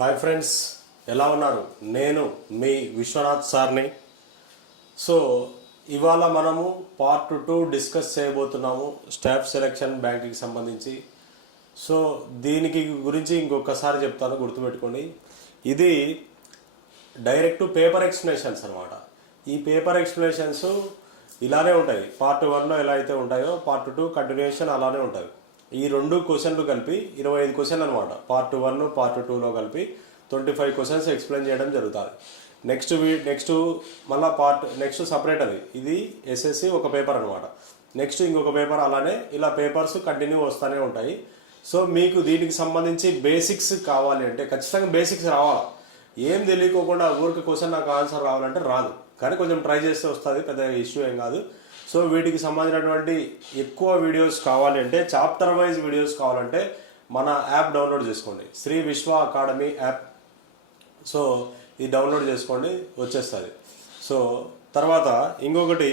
Hi friends, ఎలా ఉన్నారు? నేను మీ విశ్వనాథ్ సార్ని. సో ఇవాళ మనము పార్ట్ 2 డిస్కస్ చేయబోతున్నాము స్టాఫ్ సెలెక్షన్ బ్యాంకింగ్ సంబంధించి. సో దీనికి గురించి ఇంకొకసారి చెప్తాను, గుర్తుపెట్టుకోండి. ఇది డైరెక్ట్ పేపర్ ఎక్స్ప్లెనేషన్స్ అనమాట. ఈ పేపర్ ఎక్స్ప్లెనేషన్స్ ఇలానే ఉంటాయి. పార్ట్ 1లో ఎలా అయితే ఉంటాయో పార్ట్ 2 కంటిన్యూషన్ అలానే ఉంటుంది. ఈ రెండు క్వశ్చన్లు కలిపి 25 క్వశ్చన్లు అనమాట. పార్ట్ 1 పార్ట్ 2లో కలిపి 25 క్వశ్చన్స్ ఎక్స్ప్లెయిన్ చేయడం జరుగుతుంది. నెక్స్ట్ మళ్ళీ నెక్స్ట్ సపరేట్ ఇది ఎస్ఎస్సి ఒక పేపర్ అనమాట. నెక్స్ట్ ఇంకొక పేపర్, అలానే ఇలా పేపర్స్ కంటిన్యూ వస్తూనే ఉంటాయి. సో మీకు దీనికి సంబంధించి బేసిక్స్ కావాలి అంటే ఖచ్చితంగా బేసిక్స్ రావాలి. ఏం తెలియకోకుండా ఊరికి క్వశ్చన్ నాకు ఆన్సర్ రావాలంటే రాదు, కానీ కొంచెం ట్రై చేస్తే వస్తుంది, పెద్ద ఇష్యూ ఏం కాదు. సో వీటికి సంబంధించినటువంటి ఎక్కువ వీడియోస్ కావాలి అంటే, చాప్టర్ వైజ్ వీడియోస్ కావాలంటే మన యాప్ డౌన్లోడ్ చేసుకోండి, శ్రీ విశ్వ అకాడమీ యాప్. సో ఇది డౌన్లోడ్ చేసుకోండి, వచ్చేస్తుంది. సో తర్వాత ఇంకొకటి,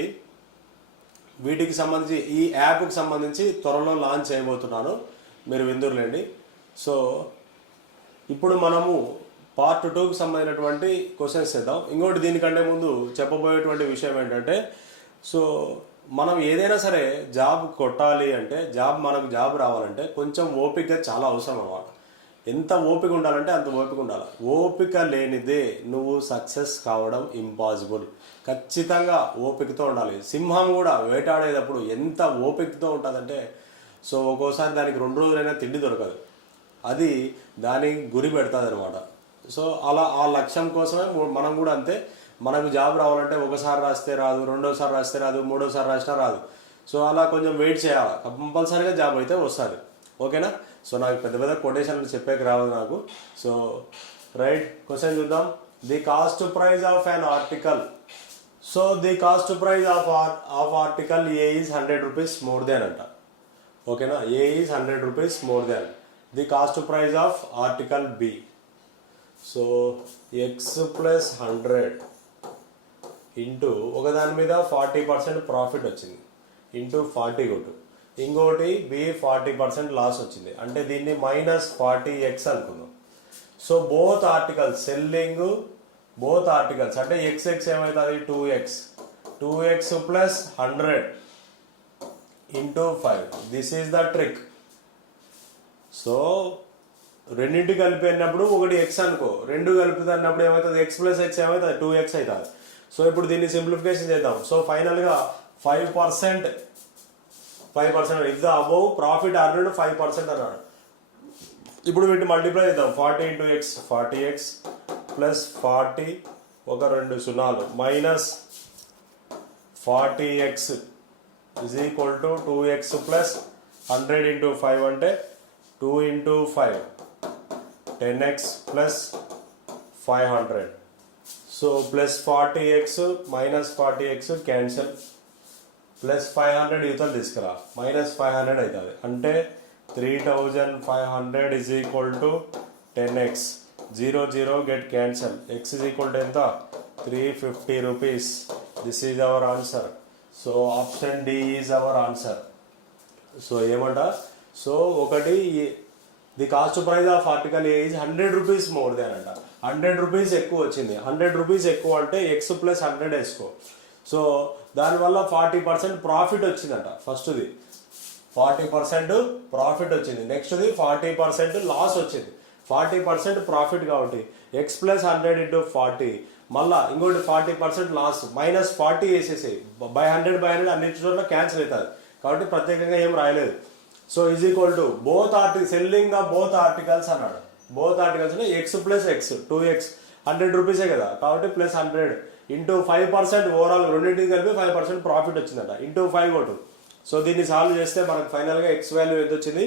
వీటికి సంబంధించి ఈ యాప్కి సంబంధించి త్వరలో లాంచ్ చేయబోతున్నాను, మీరు విందురులేండి. సో ఇప్పుడు మనము పార్ట్ 2కి సంబంధించినటువంటి క్వశ్చన్స్ చేద్దాం. ఇంకోటి దీనికంటే ముందు చెప్పబోయేటువంటి విషయం ఏంటంటే, సో మనం ఏదైనా సరే జాబ్ కొట్టాలి అంటే, మనకు జాబ్ రావాలంటే కొంచెం ఓపిక చాలా అవసరం అన్నమాట. ఎంత ఓపిక ఉండాలంటే అంత ఓపిక ఉండాలి. ఓపిక లేనిదే నువ్వు సక్సెస్ కావడం ఇంపాసిబుల్. ఖచ్చితంగా ఓపికతో ఉండాలి. సింహం కూడా వేటాడేటప్పుడు ఎంత ఓపికతో ఉంటుందంటే, సో ఒక్కోసారి దానికి 2 రోజులైనా తిండి దొరకదు, అది దాని గురి పెడుతుంది అనమాట. సో అలా ఆ లక్ష్యం కోసమే మనం కూడా అంతే. మనకు జాబ్ రావాలంటే ఒకసారి రాస్తే రాదు, రెండోసారి రాస్తే రాదు, మూడోసారి రాసినా రాదు. సో అలా కొంచెం వెయిట్ చేయాలి, కంపల్సరీగా జాబ్ అయితే వస్తుంది. ఓకేనా? సో నాకు పెద్ద పెద్ద కొటేషన్లు చెప్పేకి రాదు నాకు. సో రైట్, క్వశ్చన్ చూద్దాం. The cost price of an article. So the cost price of article A is 100 rupees more than అంట. ఓకేనా? A is 100 rupees more than the cost price of article B. So X plus 100 into ఒకదాని మీద 40% profit వచ్చింది, into 40 కొట్టు. ఇంకోటి B 40% loss వచ్చింది, అంటే దీన్ని -40x అనుకుందాం. So both articles selling, both articles అంటే ఎక్స్ ఏమవుతుంది 2x plus 100 into 5. This is the trick. So రెండింటి కలిపి అన్నప్పుడు ఒకటి ఎక్స్ అనుకో, రెండు కలిపి అన్నప్పుడు ఏమవుతుంది x ప్లస్ x ఏమవుతుంది 2x అవుతుంది. సో ఇప్పుడు దీన్ని సింప్లిఫికేషన్ చేద్దాం. సో ఫైనల్గా 5% if the above profit earned 5% అన్నాడు. ఇప్పుడు వీటిని మల్టిప్లై చేద్దాం. 40 ఇంటూ ఎక్స్ 40x ప్లస్ 40 ఒక 2 సున్నాలు minus 40x is equal to 2x plus 100 into 5 అంటే 2 into 5 10x plus 500. So plus 40x minus 40x cancel, plus 500 యువతలు తీసుకురా, -500 అవుతుంది. అంటే 3500 is equal to 10x. 0 get cancel. x is equal to ఎంత 350 rupees. This is our answer. So option D is our answer. So ఏమంట, so ఒకటి the cost price of article A is 100 rupees more than అంట. 100 rupees ఎక్కువ వచ్చింది. 100 rupees ఎక్కువ అంటే X plus 100 వేసుకో. So దానివల్ల 40% ప్రాఫిట్ వచ్చిందంట. ఫస్ట్ది 40% ప్రాఫిట్ వచ్చింది, నెక్స్ట్ది 40% లాస్ వచ్చింది. 40% ప్రాఫిట్ కాబట్టి ఎక్స్ ప్లస్ 100 ఇంటూ 40, మళ్ళా ఇంకోటి 40% లాస్ -40 వేసేసాయి. బై 100 అన్ని చోట్ల క్యాన్సిల్ అవుతుంది కాబట్టి ప్రత్యేకంగా ఏం రాయలేదు. So is equal to both selling the both articles అన్నాడు. బోత్ ఆర్టికల్స్ అంటే ఎక్స్ ప్లస్ ఎక్స్ 2x 100 రూపీసే కదా, కాబట్టి ప్లస్ 100 ఇంటూ 5% ఓవరాల్ రెండింటికి కలిపి 5% ప్రాఫిట్ వచ్చిందట, ఇంటూ 5 కొట్టు. సో దీన్ని సాల్వ్ చేస్తే మనకు ఫైనల్గా ఎక్స్ వాల్యూ ఎంత వచ్చింది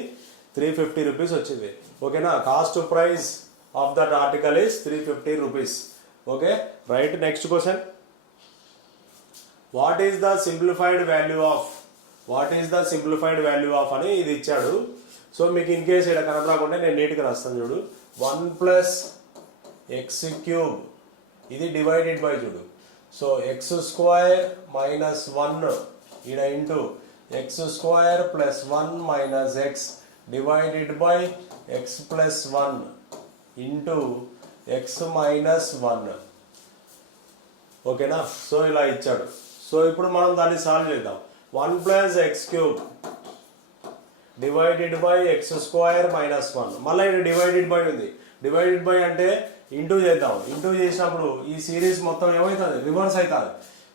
350 రూపీస్ వచ్చింది. ఓకేనా? Cost price of that article is 350 rupees. Okay right. Next question, what is the simplified value of అని ఇది ఇచ్చాడు. సో మీకు ఇన్ కేసు ఇక్కడ కనపడకుండా నేను నీట్గా రాస్తాను చూడు. 1 ప్లస్ ఎక్స్ క్యూబ్, ఇది డివైడెడ్ బై చూడు. సో ఎక్స్ స్క్వేర్ మైనస్ 1 ఇక్కడ into X square plus 1 minus X divided by x plus 1 into X minus 1. ఓకేనా? సో ఇలా ఇచ్చాడు. సో ఇప్పుడు మనం దాన్ని సాల్వ్ చేద్దాం. 1 plus X cube divided by X square minus 1. మళ్ళీ ఇది డివైడెడ్ బై ఉంది. డివైడెడ్ బై అంటే ఇంటూ చేద్దాం. ఇంటూ చేసినప్పుడు ఈ సిరీస్ మొత్తం ఏమవుతుంది? రివర్స్ అవుతుంది.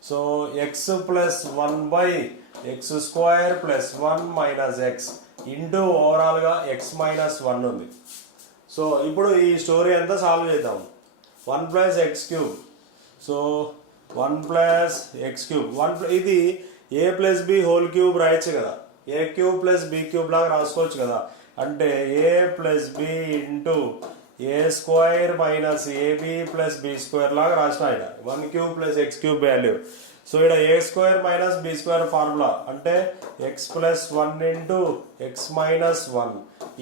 So X plus 1 by X square plus 1 minus X into ఓవరాల్గా ఎక్స్ మైనస్ 1 ఉంది. సో ఇప్పుడు ఈ స్టోరీ అంతా సాల్వ్ చేద్దాం. 1 plus X cube. So 1 plus X cube ఇది A plus B whole cube రాయొచ్చు కదా. A cube plus B cube లాగా రాసుకోవచ్చు కదా. అంటే A plus B into A square minus AB plus B square లాగా రాసిన ఇక్కడ 1 cube plus X cube value. So ఇక్కడ A square minus B square formula అంటే X plus 1 into X minus 1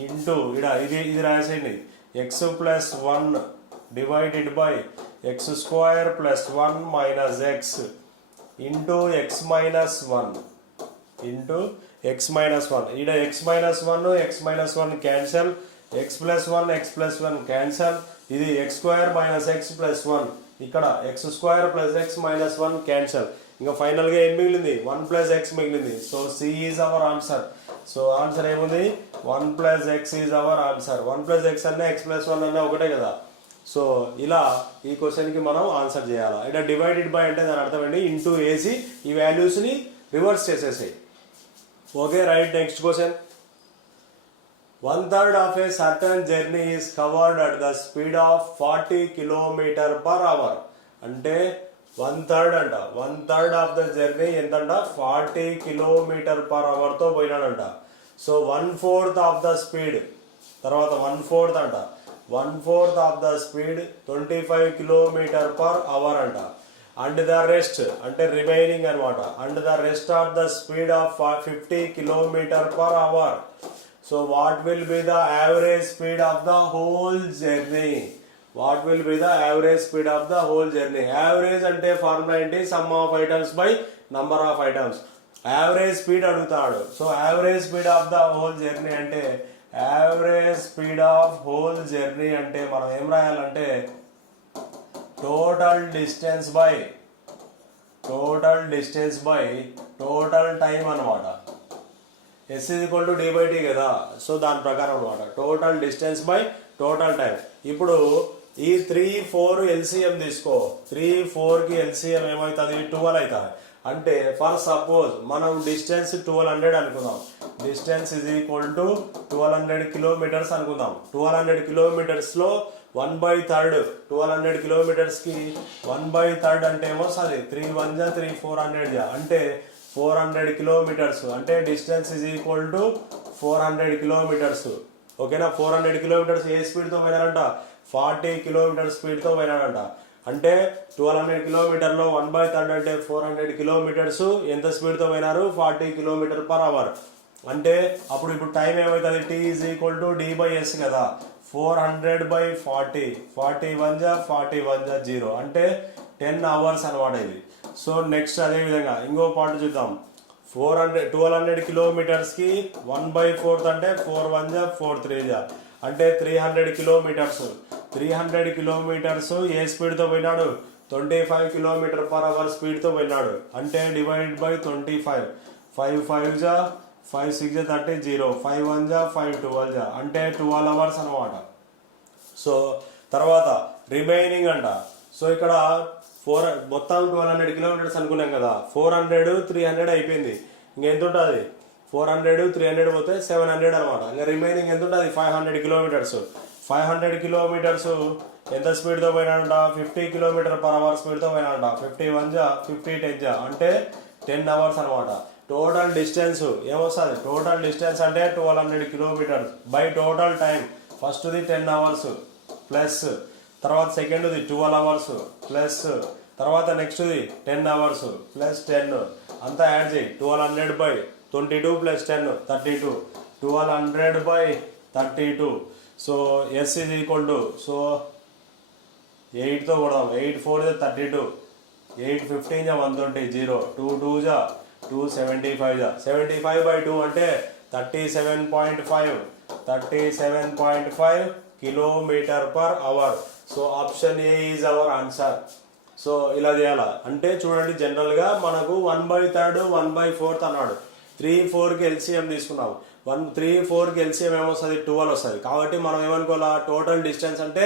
into ఇక్కడ ఇది రాసేయండి. X plus 1 divided by X square plus 1 minus X into X minus 1 into X minus 1. ఇక్కడ X minus 1 X minus 1 cancel. X plus 1 cancel. ఇది X square minus X plus 1. ఇక్కడ X square plus X minus 1 cancel. ఇంకా ఫైనల్గా ఏం మిగిలింది? 1 plus X మిగిలింది. So C is our answer. So answer ఏముంది? 1 plus X is our answer. 1 plus X అన్నా X plus 1 అన్నా ఒకటే కదా. సో ఇలా ఈ క్వశ్చన్కి మనం ఆన్సర్ చేయాలి. ఇక్కడ డివైడెడ్ బై అంటే దాని అర్థం ఏంటి? ఇంటూ వేసి ఈ వాల్యూస్ని రివర్స్ చేసేసాయి. Okay, right. Next question. 1/3 of a certain journey is covered at the speed of 40 km/h. అంటే 1/3 అంట. 1/3 ఆఫ్ ద జర్నీ ఎంతంట? 40 km/h తో పోయినాడంట. సో 1/4 ఆఫ్ ద స్పీడ్ తర్వాత 1/4 అంట. 1/4 ఆఫ్ ద స్పీడ్ 25 km/h అంట. అండ్ ద రెస్ట్ అంటే remaining అనమాట. And the rest of the speed of 50 km/h. So what will be the average speed of the whole journey? What will be the average speed of the whole journey? Average అంటే formula ఏంటి? Sum of items by number of items. Average speed అడుగుతాడు. So average speed of the whole journey అంటే average speed of whole journey అంటే మనం ఏం రాయాలంటే total distance by total time అనమాట. S is equal to D by T కదా. So దాని ప్రకారం అనమాట total distance by total time. ఇప్పుడు ఈ 3, 4 ఎల్సిఎం తీసుకో. 3, 4కి ఎల్సిఎం ఏమవుతుంది? 12 అవుతుంది. అంటే ఫర్ సపోజ్ మనం డిస్టెన్స్ 1200 అనుకుందాం. Distance is equal to 1200 kilometres అనుకుందాం. 1200 కిలోమీటర్స్లో 1/3 1200 కిలోమీటర్స్కి 1/3 అంటే ఏమొస్తుంది? 3 1 3 400 అంటే 400 కిలోమీటర్స్. అంటే distance is equal to 400 kilometres. ఓకేనా? 400 కిలోమీటర్స్ ఏ స్పీడ్తో పోయినారంట? 40 కిలోమీటర్ స్పీడ్తో పోయినాడంట. అంటే 1200 కిలోమీటర్లో 1/3 అంటే 400 కిలోమీటర్స్ ఎంత స్పీడ్తో పోయినారు? 40 km/h. అంటే ఇప్పుడు టైం ఏమవుతుంది? T is equal to D by S కదా. 400/40 40 1 40 1 0 అంటే 10 hours అనమాట ఇది. సో నెక్స్ట్ అదే విధంగా ఇంకో పార్ట్ చూద్దాం. 1200 కిలోమీటర్స్కి 1/4 అంటే 4 1 4 3 అంటే 300 కిలోమీటర్స్. 300 కిలోమీటర్స్ ఏ స్పీడ్తో పోయినాడు? 25 km/h స్పీడ్తో పోయినాడు. అంటే డివైడ్ బై 25. 5 5 5 6 30 0 5 1 5 12 అంటే 12 hours అనమాట. సో తర్వాత రిమైనింగ్ అంట. సో ఇక్కడ మొత్తం 1200 కిలోమీటర్స్ అనుకున్నాం కదా. 400 300 అయిపోయింది. ఇంకెంత ఉంటుంది? 400 300 పోతే 700 అనమాట. ఇంకా రిమైనింగ్ ఎంత ఉంటుంది? 500 కిలోమీటర్స్. 500 కిలోమీటర్స్ ఎంత స్పీడ్తో పోయినాడంట? 50 km/h స్పీడ్తో పోయినాడంట. 50 1 50 10 అంటే 10 hours అనమాట. టోటల్ డిస్టెన్స్ ఏమొస్తుంది? టోటల్ డిస్టెన్స్ అంటే 1200 కిలోమీటర్స్ బై టోటల్ టైం. ఫస్ట్ది 10 hours ప్లస్ తర్వాత సెకండ్ది 12 hours ప్లస్ తర్వాత నెక్స్ట్ది 10 hours ప్లస్ 10 అంతా యాడ్ చేయి. 1200/22 plus 10 32. 1200/32. So S is equal to so 8తో కొడదాం. 8 4 32 8 15 120 0 2 2 2 75 75/2 అంటే 37.5 37.5 kilometre per hour. So option A is our answer. So ఇలా చేయాలా అంటే చూడండి, జనరల్గా మనకు 1/3 1/4 అన్నాడు. 3 4కి ఎల్సిఎం తీసుకున్నాం. 3 4కి ఎల్సిఎం ఏమొస్తుంది, 12 వస్తుంది. కాబట్టి మనం ఏమనుకోవాలా, టోటల్ డిస్టెన్స్ అంటే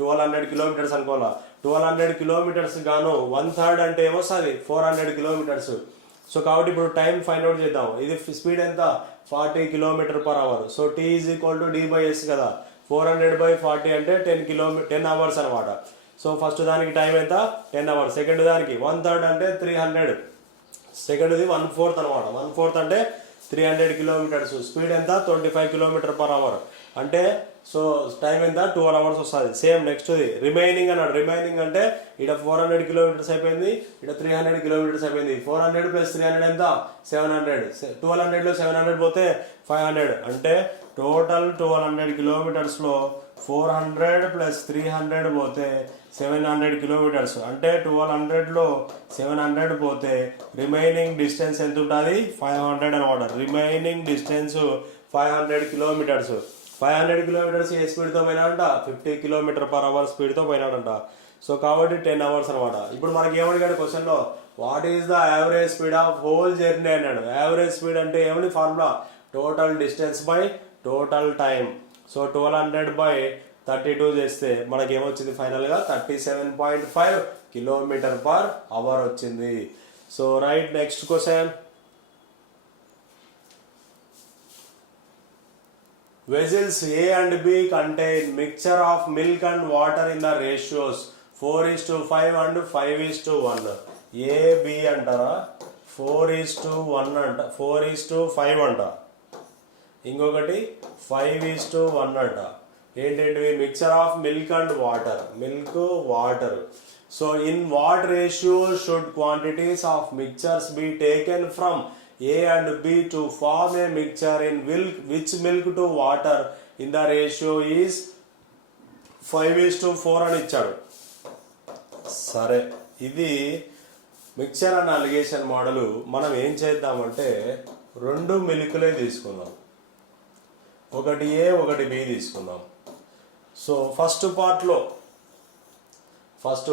1200 కిలోమీటర్స్ అనుకోవాలా. 1200 కిలోమీటర్స్ గాను 1/3 అంటే ఏమొస్తుంది, 400 కిలోమీటర్స్. సో కాబట్టి ఇప్పుడు టైం ఫైండ్ అవుట్ చేద్దాం. ఇది స్పీడ్ ఎంత, 40 kilometre per hour. So T is equal to d/s కదా. 400/40 అంటే 10 అవర్స్ అనమాట. సో ఫస్ట్ దానికి టైం ఎంత, 10 అవర్స్. సెకండ్ దానికి 1/3 అంటే 300. సెకండ్ది 1/4 అనమాట. 1/4 అంటే 300 కిలోమీటర్స్. స్పీడ్ ఎంత, 25 కిలోమీటర్ పర్ అవర్. అంటే సో టైం ఎంత, 12 అవర్స్ వస్తుంది. సేమ్ నెక్స్ట్ది రిమైనింగ్ అన్నాడు. రిమైనింగ్ అంటే ఇక్కడ 400 కిలోమీటర్స్ అయిపోయింది, ఇక్కడ 300 కిలోమీటర్స్ అయిపోయింది. 400 + 300 ఎంత, 700. 1200లో 700 పోతే 500. అంటే టోటల్ 1200 కిలోమీటర్స్లో 400 + 300 పోతే 700 కిలోమీటర్స్. అంటే 1200లో 700 పోతే రిమైనింగ్ డిస్టెన్స్ ఎంత ఉంటుంది, 500 అనమాట. Remaining distance 500 kilometres. 500 కిలోమీటర్స్ ఏ స్పీడ్తో పోయినాడంట, 50 కిలోమీటర్ పర్ అవర్ స్పీడ్తో పోయినాడంట. సో కాబట్టి 10 అవర్స్ అనమాట. ఇప్పుడు మనకి ఏమడిగాడు క్వశ్చన్లో, what is the average speed of whole journey అన్నాడు. యావరేజ్ స్పీడ్ అంటే ఏమని formula, total distance by total time. So 1200/32 చేస్తే మనకి ఏమొచ్చింది ఫైనల్గా, 37.5 కిలోమీటర్ పర్ అవర్ వచ్చింది. So right, next question. Vessels A and B contain mixture of milk and water in the ratios 4:5 and 5:1. A, B అంటారా, 4:1 అంట, 4:5 అంట, ఇంకొకటి 5:1 అంట. ఏంటంటే mixture of milk and water, milk water. So in what ratio should quantities of mixtures be taken from A and B to form a mixture in which milk to water in the ratio is 5:4 అని ఇచ్చాడు. సరే, ఇది mixture and allegation model. మనం ఏం చేద్దామంటే 2 మిల్క్లే తీసుకుందాం, ఒకటి ఏ ఒకటి బి తీసుకుందాం. So first part first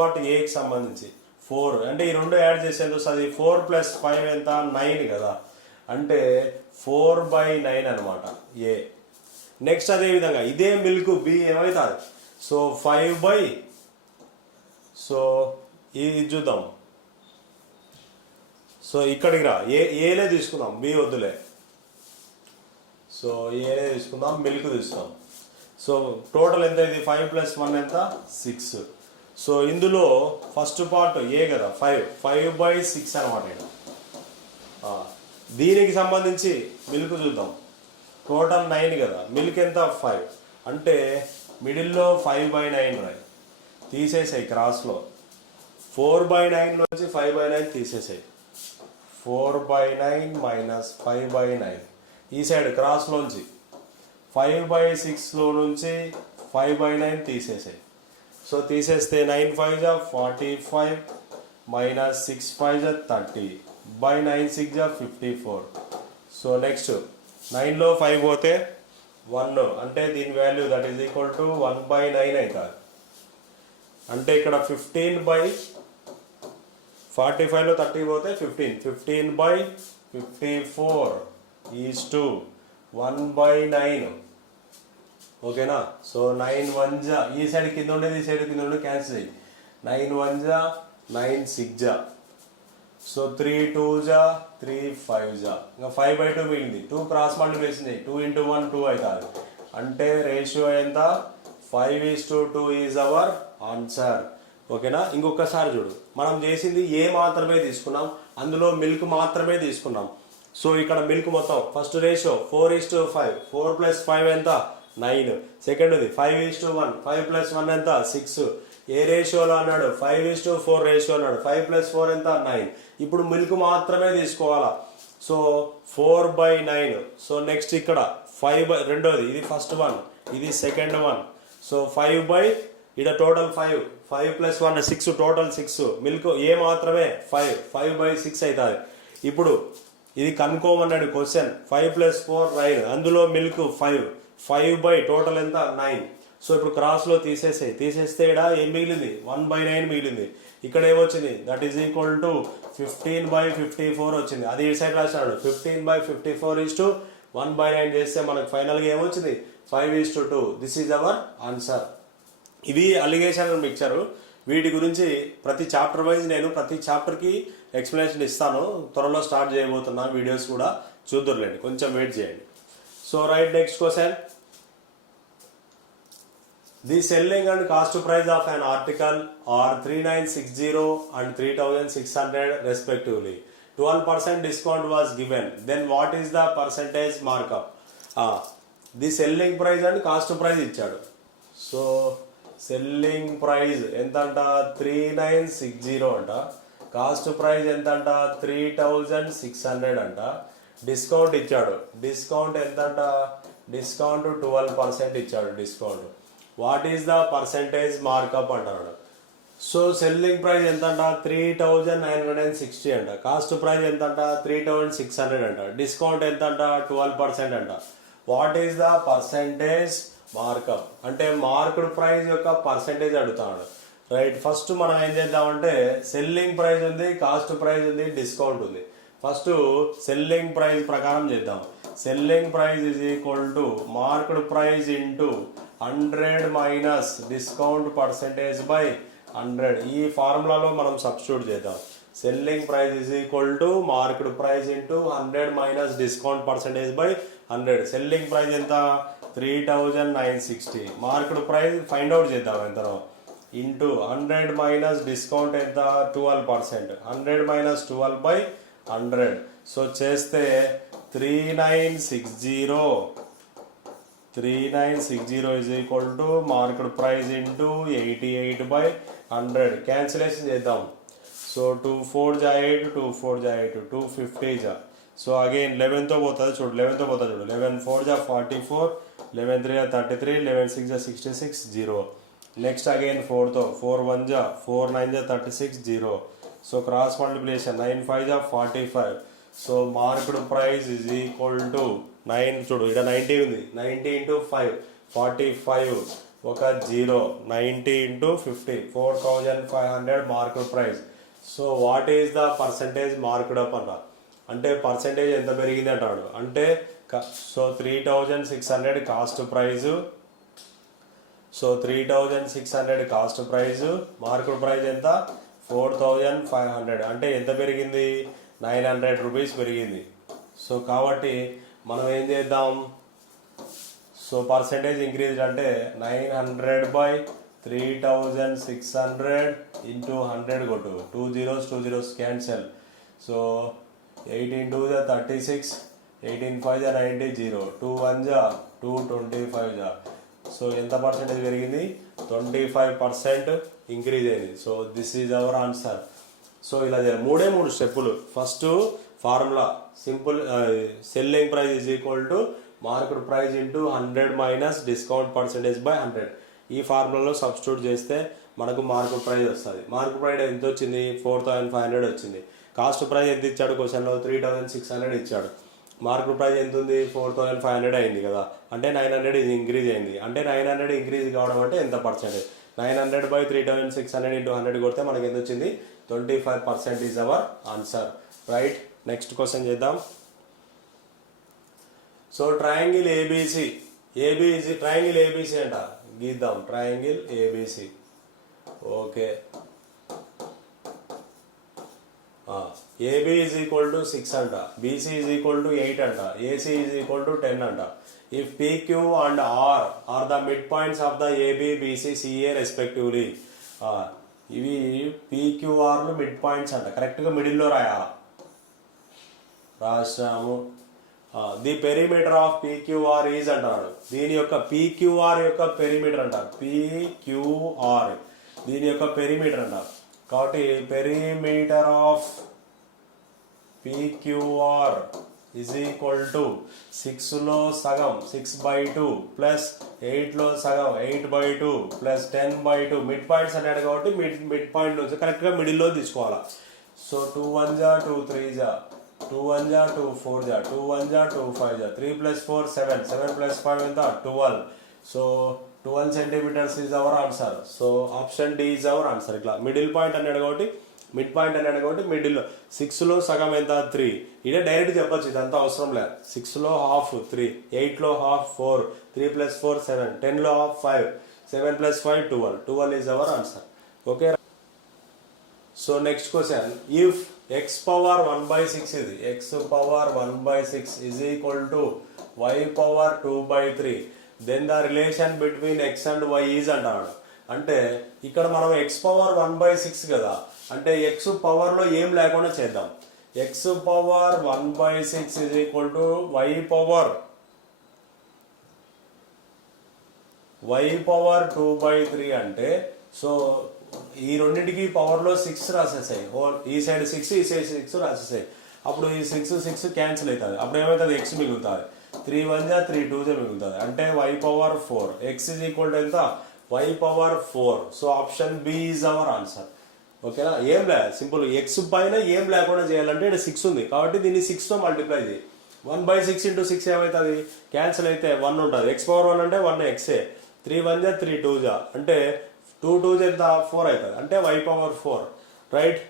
part ఏకి సంబంధించి 4 అంటే ఈ రెండు యాడ్ చేసేందుకు వస్తుంది. 4 + 5 ఎంత, 9 కదా. అంటే 4/9 అనమాట ఏ. నెక్స్ట్ అదే విధంగా ఇదే మిల్క్ బి ఏమవుతుంది, సో 5 సో ఇది చూద్దాం. సో ఇక్కడికి రా, ఏలే తీసుకుందాం, బి వద్దులే. సో ఏలే తీసుకుందాం, మిల్క్ తీసుకుందాం. సో టోటల్ ఎంత, ఇది 5 + 1 ఎంత, 6. సో ఇందులో ఫస్ట్ పార్ట్ ఏ కదా, 5/6 అనమాట. దీనికి సంబంధించి మిల్క్ చూద్దాం. టోటల్ 9 కదా, మిల్క్ ఎంత, 5. అంటే మిడిల్లో 5/9 రాయి, తీసేసాయి క్రాస్లో. 4/9 నుంచి 5/9 తీసేసాయి. 4/9 - 5/9 ఈ సైడ్ క్రాస్లోంచి. 5/6లో నుంచి 5/9 తీసేసాయి. సో తీసేస్తే 9 × 5 = 45 - 6 × 5 = 30 /9 = 6 = 54. సో నెక్స్ట్ 9లో 5 పోతే 1, అంటే దీని value that is equal to 1/9 అవుతుంది. అంటే ఇక్కడ 15/45లో 30 పోతే 15/54 = 1/9. ఓకేనా. సో 9 1 జా, ఈ సైడ్ కింద ఉండేది ఈ సైడ్ కింద ఉండేది క్యాన్సిల్ అయ్యి 9 1 జా 9 6 జా. సో 3 2 జా 3 5 జా, ఇంకా 5/2 మిగిలింది. 2 క్రాస్ మల్టిప్లికేషన్ చేయి, 2 × 1 2 అవుతుంది. అంటే రేషియో ఎంత, 5:2 ఈజ్ అవర్ ఆన్సర్. ఓకేనా. ఇంకొకసారి చూడు, మనం చేసింది ఏ మాత్రమే తీసుకున్నాం, అందులో మిల్క్ మాత్రమే తీసుకున్నాం. సో ఇక్కడ మిల్క్ మొత్తం ఫస్ట్ రేషియో 4:5, 4 + 5 ఎంత, 9. సెకండ్ది 5:1, 5 + 1 ఎంత, 6. ఏ రేషియోలో అన్నాడు, 5:4 రేషియో అన్నాడు. 5 + 4 ఎంత, 9. ఇప్పుడు మిల్క్ మాత్రమే తీసుకోవాలా. సో 4/9. సో నెక్స్ట్ ఇక్కడ 5 రెండోది, ఇది ఫస్ట్ వన్, ఇది సెకండ్ వన్. సో 5 ఇక్కడ టోటల్ 5 + 1 6, టోటల్ 6. మిల్క్ ఏ మాత్రమే 5/6 అవుతుంది. ఇప్పుడు ఇది కనుక్కోమన్నాడు క్వశ్చన్. 5 + 4 9, అందులో మిల్క్ 5. 5 బై టోటల్ ఎంత 9. సో ఇప్పుడు క్రాస్లో తీసేస్తే ఇక్కడ ఏం మిగిలింది 1/9 మిగిలింది. ఇక్కడ ఏమొచ్చింది దట్ ఈజ్ ఈక్వల్ టు 15/54 వచ్చింది. అది ఈ సైడ్ రాసినాడు 15/54 1/9 చేస్తే మనకు ఫైనల్గా ఏమొచ్చింది 5:2. This is our answer. ఇది అలిగేషన్ అండ్ మిక్చరు. వీటి గురించి ప్రతి చాప్టర్ వైజ్ నేను ప్రతి చాప్టర్కి ఎక్స్ప్లెనేషన్ ఇస్తాను. త్వరలో స్టార్ట్ చేయబోతున్నా వీడియోస్ కూడా చూద్దురులేండి, కొంచెం వెయిట్ చేయండి. So right, next question. The selling and cost price of an article are 3960 and 3600 respectively. 12% discount was given. Then what is the percentage markup? The selling price and cost price ఇచ్చాడు. So selling price ఎంత అంట 3960 అంట, cost price ఎంత అంట 3600 అంట, discount ఇచ్చాడు. Discount ఎంత అంట, డిస్కౌంట్ 12% ఇచ్చాడు discount. What is the percentage markup అంటున్నాడు. సో సెల్లింగ్ ప్రైస్ ఎంత అంట 3960 అంట, కాస్ట్ ప్రైస్ ఎంత అంట 3600 అంట, డిస్కౌంట్ ఎంత అంట 12% అంట. What is the percentage markup అంటే మార్క్డ్ ప్రైస్ యొక్క పర్సెంటేజ్ అడుగుతాడు. రైట్, ఫస్ట్ మనం ఏం చేద్దామంటే సెల్లింగ్ ప్రైస్ ఉంది, కాస్ట్ ప్రైస్ ఉంది, డిస్కౌంట్ ఉంది. ఫస్ట్ సెల్లింగ్ ప్రైస్ ప్రకారం చేద్దాం. Selling price is equal to marked price into 100 minus discount percentage by 100. ఈ ఫార్ములాలో మనం సబ్స్టిట్యూట్ చేద్దాం. Selling price is equal to marked price into 100 minus discount percentage by 100. Selling price ఎంత 3960, marked price find out చేద్దాం ఎంతనో, into 100 minus discount ఎంత 12%, 100 minus 12 by 100. So చేస్తే 3960 is equal to marked price into 88 by 100. Cancellation చేద్దాం. So 2 4 जा 8, 2 4 जा 8, 250 जा. So again 11తో పోతుంది చూడు, 11తో పోతుంది చూడు, 11 4 जा 44, 11 3 जा 33, 11 6 जा 66, 0. నెక్స్ట్ అగైన్ 4తో 4 1 जा 4 9 जा 36, 0. సో క్రాస్ మల్టిప్లికేషన్ 9 5 जा 45. So marked price is equal to 9 చూడు ఇక్కడ 90 ఉంది, 90 ఇంటూ 5 45, ఒక 0, 90 into 50 4500 marked price. So what is the percentage marked up అన్న అంటే పర్సంటేజ్ ఎంత పెరిగింది అంటాడు. అంటే so 3600 cost price, so 3600 cost price, marked price ఎంత 4500, అంటే ఎంత పెరిగింది 900 రూపీస్ పెరిగింది. సో కాబట్టి మనం ఏం చేద్దాం, సో పర్సంటేజ్ ఇంక్రీజ్ అంటే 900 బై 3600 ఇంటూ 100 కొట్టు, 2 zeros 2 zeros క్యాన్సల్. సో 18 2 जा 36, 18 5 जा 90, 0, 2 1 जा 2 25 जा. సో ఎంత పర్సెంటేజ్ పెరిగింది 25% ఇంక్రీజ్ అయింది. So this is our answer. So ఇలా మూడే 3 స్టెప్పులు. First formula simple, selling price is equal to market price into 100 minus discount percentage by 100. ఈ ఫార్ములాలో సబ్స్టిట్యూట్ చేస్తే మనకు మార్కెట్ ప్రైస్ వస్తుంది. మార్కెట్ ప్రైస్ ఎంత వచ్చింది 4500 వచ్చింది. కాస్ట్ ప్రైస్ ఎంత ఇచ్చాడు క్వశ్చన్లో 3600 ఇచ్చాడు. మార్కెట్ ప్రైస్ ఎంత ఉంది 4500 అయింది కదా, అంటే 900 ఇది ఇంక్రీజ్ అయింది. అంటే 900 ఇంక్రీజ్ కావడం అంటే ఎంత పర్సెంటేజ్, 900 బై 3600 ఇంటూ 100 కొడితే మనకి ఎంత వచ్చింది 25% is our answer. Right, next question చేద్దాం. So triangle ABC, triangle ABC అంట గీద్దాం. Triangle ABC, okay. AB is equal to 6 అంట, బీసీ ఈజ్ ఈక్వల్ టు 8 అంట, ఏసీ ఈజ్ ఈక్వల్ టు 10 అంట. If PQ and R the mid points of the AB BC CA respectively. ఇవి పీక్యూఆర్లు mid points అంట, కరెక్ట్గా మిడిల్లో రాసాము. The perimeter of PQR is అంటున్నాడు. దీని యొక్క పీక్యూఆర్ యొక్క పెరిమీటర్ అంట, పీక్యూఆర్ దీని యొక్క పెరిమీటర్ అంట. కాబట్టి perimeter of PQR is equal to 6లో సగం 6/2 ప్లస్ 8లో సగం 8/2 ప్లస్ 10/2. మిడ్ పాయింట్స్ అన్నాడు కాబట్టి మిడ్ పాయింట్ నుంచి కరెక్ట్గా మిడిల్లో తీసుకోవాలా. సో 2 1 जा 2 3 जा 2 1 जा 2 4 जा 2 1 जा 2 5 जा 3 plus 4 7 7 plus 5 ఎంత 12. So 12 centimeters is our answer. So option D is our answer. ఇట్లా మిడిల్ పాయింట్ అన్నాడు కాబట్టి మిడ్ పాయింట్ అన్నాడు కాబట్టి మిడిల్లో 6లో సగం ఎంత 3. ఇదే డైరెక్ట్ చెప్పొచ్చు, ఇదంతా అవసరం లేదు. 6లో హాఫ్ 3, 8లో హాఫ్ 4, 3 plus 4 7, 10లో half 5, 7 plus 5 12. 12 is our answer. Okay. So next question, if x power 1 by 6 is x power 1 by 6 is equal to y power 2 by 3, then the relation between x and y is అంటాడు. అంటే ఇక్కడ మనం x power 1 by 6 కదా, అంటే x పవర్లో ఏం లేకుండా చేద్దాం. x power 1 by 6 is equal to y power 2 by 3 అంటే సో ఈ రెండింటికి పవర్లో 6 రాసేసాయి. ఈ సైడ్ 6 ఈ సైడ్ 6 రాసేసాయి. అప్పుడు ఈ 6 క్యాన్సిల్ అవుతుంది. అప్పుడు ఏమవుతుంది, x మిగులుతుంది. 3 1 जा 3 2 जा మిగులుతుంది. అంటే y power 4, x is equal to ఎంత y power 4. So option B is our answer. ఓకేనా. ఏం లే, సింపుల్. x పైన ఏం లేకుండా చేయాలంటే ఇక్కడ 6 ఉంది కాబట్టి దీన్ని 6తో మల్టిప్లై చేయి. 1 by 6 into 6 ఏమవుతుంది, క్యాన్సిల్ అయితే 1 ఉంటుంది. x పవర్ 1 అంటే 1 xే. 3 1 जा 3 2 जा అంటే 2 2 ఎంత 4 అవుతుంది. అంటే y power 4. Right.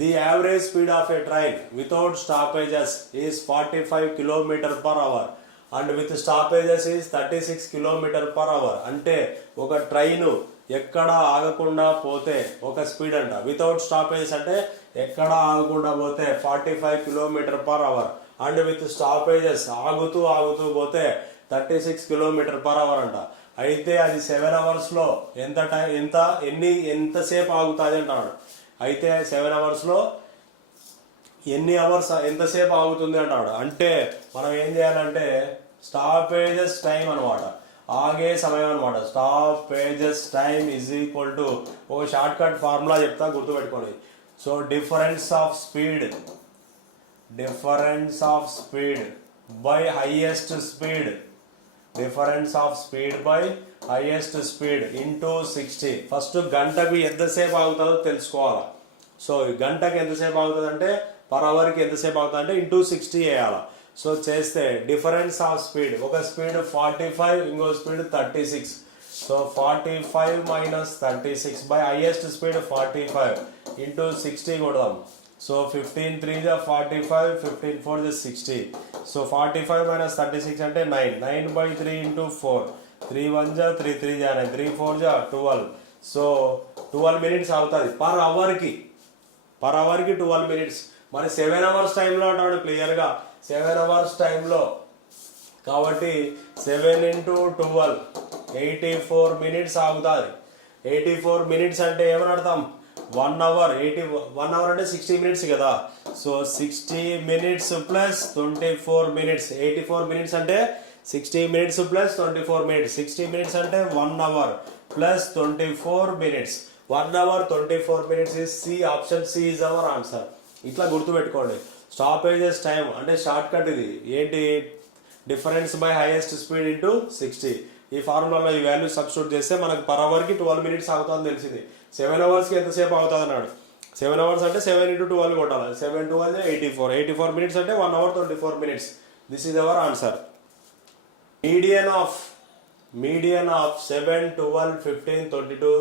The average speed of a train without stoppages is 45 km per hour and with stoppages is 36 km per hour. అంటే ఒక ట్రైన్ ఎక్కడ ఆగకుండా పోతే ఒక స్పీడ్ అంట. వితౌట్ స్టాపేజెస్ అంటే ఎక్కడ ఆగకుండా పోతే 45 km per hour and with stoppages ఆగుతూ పోతే 36 km per hour అంట. అయితే అది 7 అవర్స్లో ఎంత టైం ఎంతసేపు ఆగుతుంది అంటాడు. అయితే 7 అవర్స్లో ఎన్ని అవర్స్ ఎంతసేపు ఆగుతుంది అంటాడు. అంటే మనం ఏం చేయాలంటే స్టాపేజెస్ టైం అనమాట, ఆగే సమయం అనమాట. Stoppages time is equal to ఒక షార్ట్ కట్ ఫార్ములా చెప్తా, గుర్తుపెట్టుకోండి. So difference of speed by highest speed, difference of speed by highest speed into 60. First గంటకు ఎంతసేపు ఆగుతుందో తెలుసుకోవాలి. సో గంటకు ఎంతసేపు అవుతుంది అంటే పర్ అవర్కి ఎంతసేపు అవుతుంది అంటే ఇంటూ 60 వేయాలి. సో చేస్తే డిఫరెన్స్ ఆఫ్ స్పీడ్, ఒక స్పీడ్ 45 ఇంకో speed 36. So 45 minus 36 by highest speed 45 into 60 కొడదాం. సో 15 3 जा 45, 15 4 जा 60. సో 45 minus 36 అంటే 9. 9 by 3 into 4. 3 1 जा 3 3 जा 9. 3 4 जा 12. సో 12 minutes అవుతుంది పర్ అవర్కి 12 minutes. మరి 7 hours టైంలో అంటాడు క్లియర్గా. 7 hours టైంలో కాబట్టి 7 into 12 84 minutes ఆగుతుంది. 84 minutes అంటే ఏమని అర్థం, 1 hour. 1 hour అంటే 60 minutes కదా. So 60 minutes plus 24 minutes. 84 minutes అంటే 60 minutes ప్లస్ 24 minutes. 60 minutes అంటే 1 hour plus 24 minutes. 1 hour 24 minutes is C. Option C is our answer. ఇట్లా గుర్తుపెట్టుకోండి. స్టాపేజెస్ టైం అంటే షార్ట్ కట్ ఇది ఏంటి, difference by highest speed into 60. ఈ ఫార్ములాలో ఈ వాల్యూ సబ్స్టిట్యూట్ చేస్తే మనకు పర్ అవర్కి 12 minutes అవుతుందని తెలిసింది. 7 hours ఎంతసేపు అవుతుంది అన్నాడు. 7 hours అంటే 7 into 12 కొట్టాలి. 7 12 84. 84 minutes అంటే 1 hour 24 minutes. This is our answer. Median of 7 12 15 22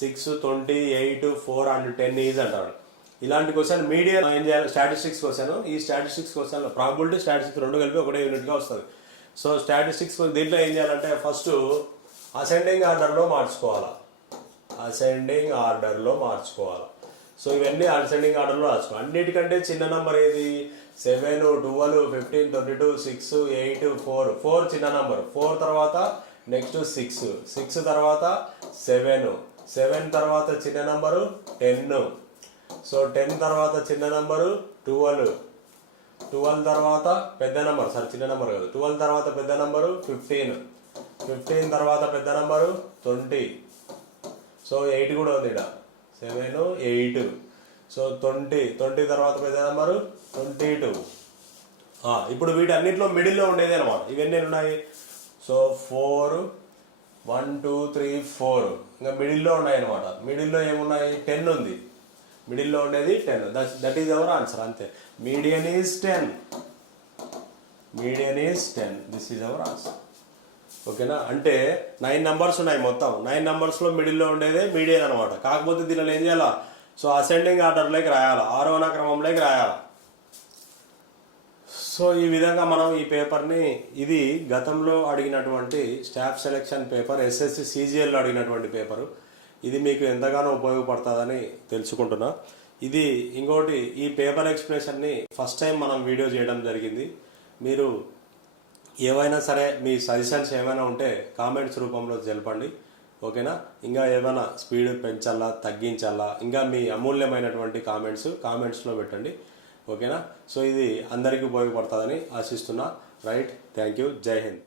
6 20 8 4 and 10 is అంటాడు. ఇలాంటి క్వశ్చన్ మీడియన్ ఏం చేయాలి, స్టాటిస్టిక్స్ క్వశ్చన్. ఈ స్టాటిస్టిక్స్ క్వశ్చన్ ప్రాబిలిటీ స్టాటిస్టిక్స్ రెండు కలిపి ఒకటే యూనిట్గా వస్తుంది. సో స్టాటిస్టిక్స్ దీంట్లో ఏం చేయాలంటే ఫస్ట్ అసెండింగ్ ఆర్డర్లో మార్చుకోవాలి. సో ఇవన్నీ అసెండింగ్ ఆర్డర్లో రాసుకోవాలి. అన్నిటికంటే చిన్న నెంబర్ ఏది, 7 12 15 22 6 8 4. 4 చిన్న నెంబర్. 4 తర్వాత నెక్స్ట్ 6, 6 తర్వాత 7, 7 తర్వాత చిన్న నెంబరు 10. సో 10 తర్వాత చిన్న నెంబరు 12, 12 తర్వాత పెద్ద నెంబర్, చిన్న నెంబర్ కాదు, 12 తర్వాత పెద్ద నెంబరు 15, 15 తర్వాత పెద్ద నెంబరు 20. సో 8 కూడా ఉంది ఇక్కడ, 7 8. సో 20 తర్వాత పెద్ద నెంబరు 22. ఇప్పుడు వీటన్నిటిలో మిడిల్లో ఉండేది అనమాట. ఇవన్నీ ఉన్నాయి. సో 4 1 2 3 4 ఇంకా మిడిల్లో ఉన్నాయి అనమాట. మిడిల్లో ఏమున్నాయి, 10 ఉంది. మిడిల్లో ఉండేది 10. That is our answer. అంతే, median is 10. Median is 10. This is our answer. ఓకేనా? అంటే 9 నెంబర్స్ ఉన్నాయి మొత్తం. 9 నెంబర్స్లో మిడిల్లో ఉండేదే మీడియన్ అనమాట. కాకపోతే దీనిలో ఏం చేయాలా? సో అసెండింగ్ ఆర్డర్లోకి రాయాలా, ఆరోహణ క్రమంలోకి రాయాలా. సో ఈ విధంగా మనం ఈ పేపర్ని, ఇది గతంలో అడిగినటువంటి స్టాఫ్ సెలెక్షన్ పేపర్, ఎస్ఎస్సి సిజిఎల్లో అడిగినటువంటి పేపరు. ఇది మీకు ఎంతగానో ఉపయోగపడుతుందని తెలుసుకుంటున్నా. ఇది ఇంకోటి, ఈ పేపర్ ఎక్స్ప్లెనేషన్ని ఫస్ట్ టైం మనం వీడియో చేయడం జరిగింది. మీరు ఏవైనా సరే మీ సజెషన్స్ ఏమైనా ఉంటే కామెంట్స్ రూపంలో తెలపండి. ఓకేనా? ఇంకా ఏమైనా స్పీడ్ పెంచాలా, తగ్గించాలా, ఇంకా మీ అమూల్యమైనటువంటి కామెంట్స్లో పెట్టండి. ఓకేనా? సో ఇది అందరికీ ఉపయోగపడుతుందని ఆశిస్తున్నా. రైట్, థ్యాంక్ యూ, జై హింద్.